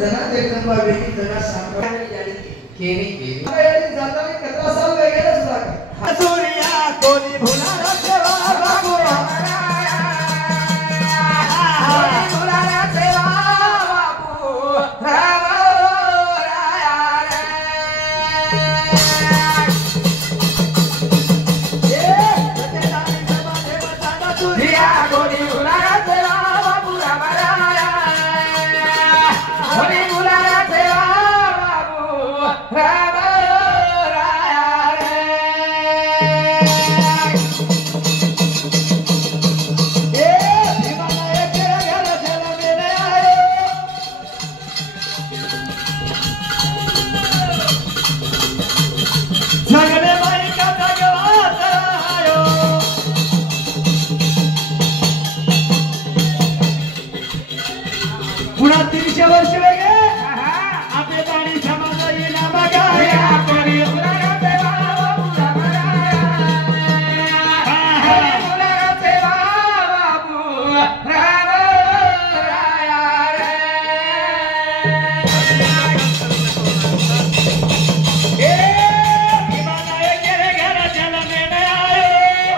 जना जगदंबा वेगी जना सांभाळणी जाडी केली जाता कतरा साल वगैरे सुद्धा सूर्या कोणी भुलारा सेवा बाबू भुलारा सेवा बाबू पुन्हा 300 वर्ष वेगे आपले पाणी समाज येना बघाया कोणी मुलाला सेवा बाबू मुलाला सेवा बाबू राया रे ए विमानाए गेले घरा चला मेने आयो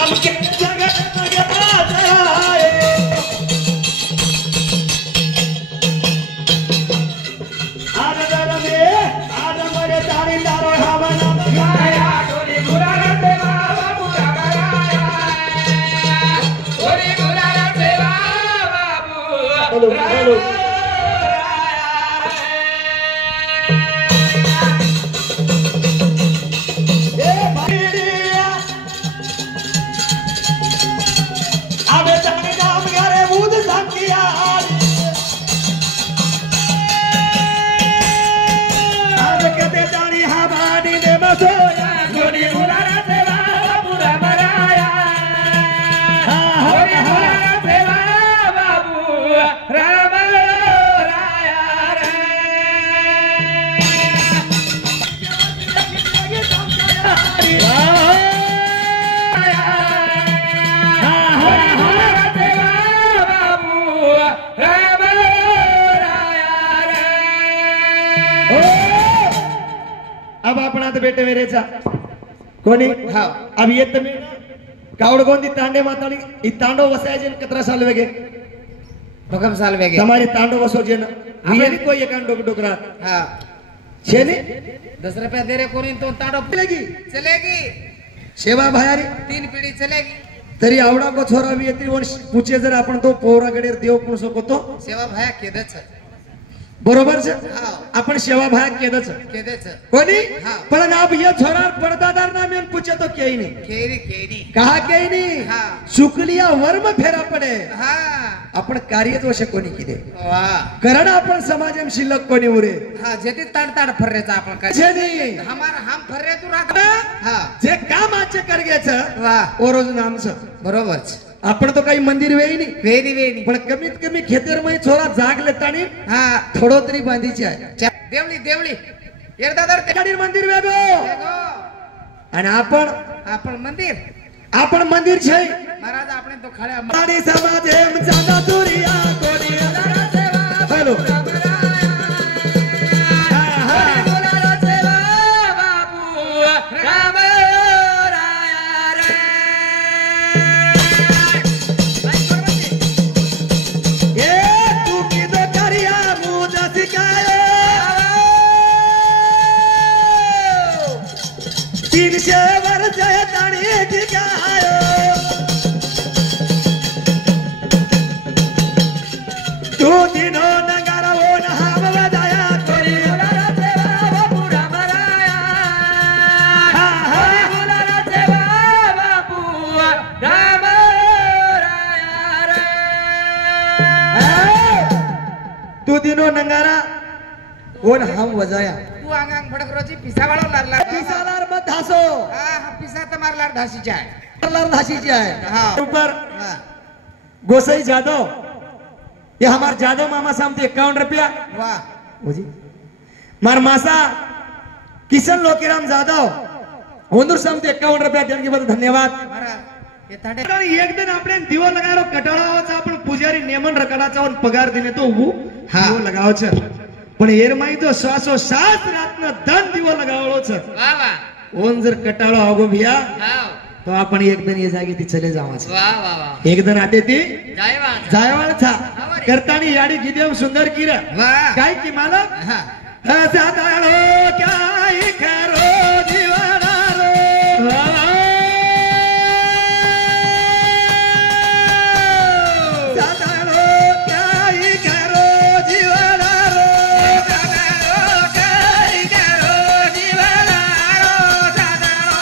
आमके जगत अब अपना तो बेटे मेरे चा कोणी हाँ अब ये तो मैं कावड़ कौन दी तांडे मातानी इस तांडो वसाय जन कितना साल वेगे भगम साल वेगे हमारे तांडो वसो जन ये नहीं कोई एक डोक डोकरा हाँ शेनी 10 रुपया दे रे कोणी तो तांडो चलेगी सेवा भायारी 3 पीढ़ी चलेगी तरी आवडा को छोरा भी येती वर्ष पूछे जर आपण तो पोराकडे देव कोण सोको सेवा भाया केदच बरोबर छे आपण सेवा भाया केदच कोणी पण अब ये छोरा पर्दादार ना में पूछे तो केई नहीं केरी कहा केई नहीं शुक्लिया वर्म फेरा पडे आपण कार्य दोष कोणी किदे कारण आपण समाजम शिल्लक कोणी उरे जेती ताडताड फर्रेचा आपण काय जे नाही हमार हम फर्रे तू राख जे काम आचे करगेच ओ रोज नामच बरोबर आपण तो काही मंदिर वेई नाही वेणी पण कमीत कमी खेतेर मध्ये छोरा जाग लेतानी थोडो तरी बांधीची आहे देवळी एरदादर गाडी मंदिर वेगो आणि आपण मंदिर छै महाराज आपण तो खड्या माडी समाज एम चांदा तुरिया कोणी हॅलो तू दिनो नंगारा कोण हम वजाया तू अंगांग भडकरोची पिसा वाळवणार पिसालार मत धासो पिसा तर मारलार धाशीची आहे ऊपर गोसाई जादव ये हमार जादव मामा सामने 51 रुपया वाह जी मार मासा किशन लोकीराम जादव होंदूर सामने 51 रुपया देने के बाद धन्यवाद एक दिन अपने दिवो लगारो कटाळावाचा आपण पुजारी नेमन रकडाचा पगार देणे तो हा. वो लगाव छ पण एरमाई तो श्वासो श्वास रातन दन दिवो लगावलो छ वा वा ओन जर कटाळो आगो भिया हाव तो आपण एक दिन ये जागी ती चले जावाच वा वा वा एक दिन आते ती जायवा जायवाळ था करतानी याडी गिदेव सुंदर किरा वा काय की मालक हा साताळो काय खरो दिवाणारो साताळो काय खरो दिवाणारो साताळो काय करो दिवाळारो साताळो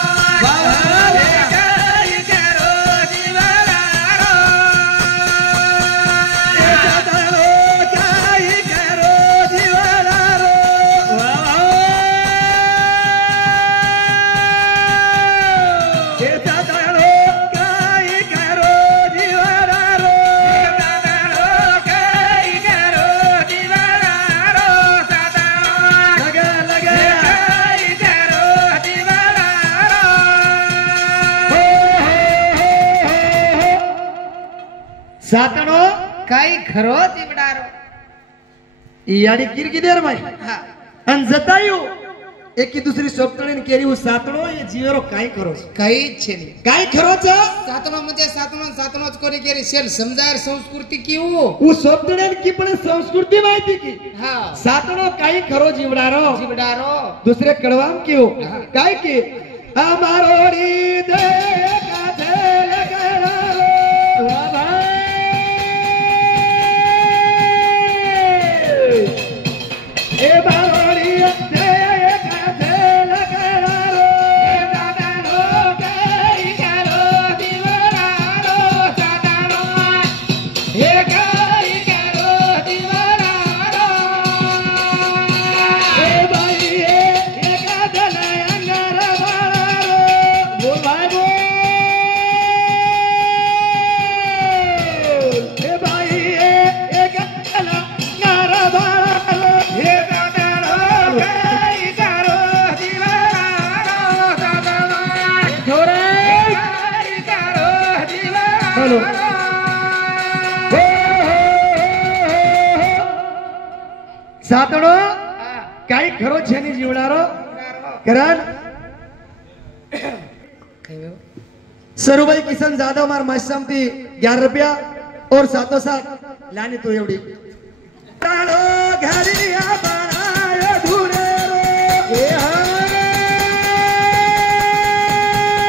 काय करो दिवाळारो साताळो काय खरो दिवाणारो साताळो काय खरो दिवाणारो साताळो काय करो दिवाळारो साताळो लगा लगा काय करो दिवाळारो सातणो काही खरो दिवडारो याडी किरकी देर माय हा अन जतायू एकी दुसरी सोपतळीन केरी उ सातणो ये जीवरो काय करो काहीच छे नाही काय खरोच सातनो म्हणजे सातनोच कोणी केली शेल समजायर संस्कृती किऊ उ सोपतळीन की पण संस्कृती माहिती की हा सातणो काय खरो जीवडारो जिवडारो दुसरे कडवाम कियो काय की अमारोडी दे का दे लगारो बाबा ए बारोडी दे का दे लगारो सातानो काय करो दिवाळारो सातानो हे काय करो दिवाळारो ए बाई ए का दला अंगारा बाळारो बोल बाय बोल ए बाई ए का दला अंगारा बाळारो हे सातानो काय करो दिवाळारो सातानो थोडे काय करो हॅलो. दिवाळारो सातडो काही खरो छेनी जीवणारो कारण सरुबाई किसन जाधव मार मशमती 11 रुपया और सातों साथ लाने तो एवढी ताळो घरी या बाळाय धुरे रो ए हा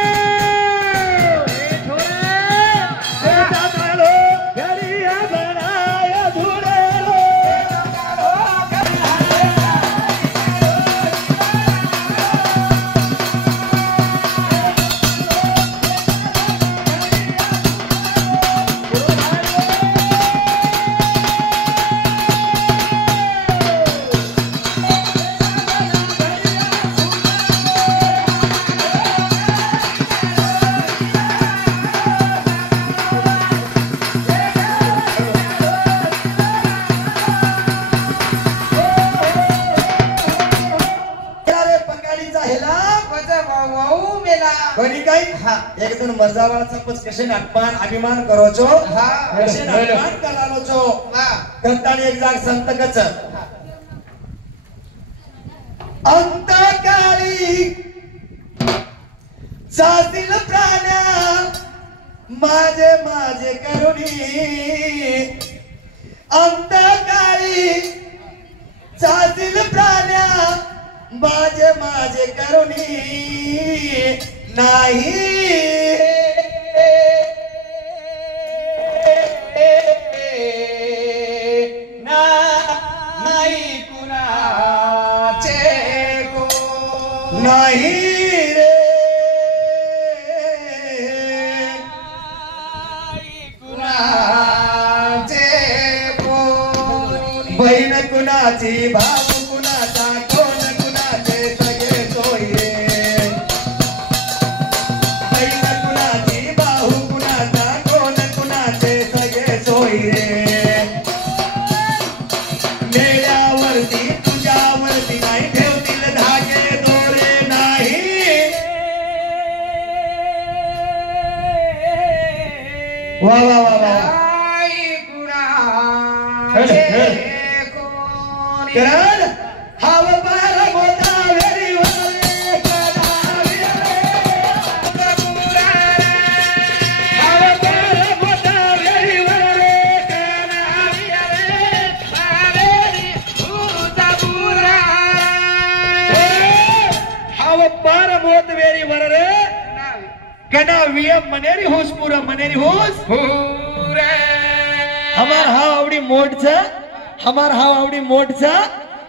ए थोरे ए ताळो घरी या बाळाय धुरे रो कोणी काही एकदम मजावाचा पच कशे नाटमान अभिमान करो छो कशे नाटमान करालो छो करतानी एक जाग संत कच अंतकाळी सातील प्राण्या माझे माझे करुणी अंतकाळी सातील प्राण्या माझे माझे करुणी नाही नाही कुणाचे को नाही रे कुणाचे कोणी बहीण कुणाची भाऊ कुणाचा कोण कुणाचे सगळे सोयरे बहीण कुणाची भाऊ कुणाचा कोण कुणाचे सगळे सोयरे मेळ्यावरती तुझ्यावरती नाही ठेवतील धागे दोरे नाही वा वा वा वा नाही कुणा करण हाव पार मोता वेरी वरे कडावी रे हाव पार मोता वेरी वरे कडावी रे पावेरी उदाबुरा हाव पार मोत वेरी वरे कडावी मनेरी होस पूरा मनेरी होस पूरा हमार हाव आवडी मोठ छ हमार हाव आवडी मोठ छ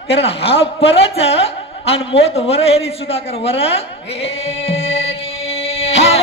कारण हाव परच आणि मोत वर हेरी सुद्धा कर वर हाव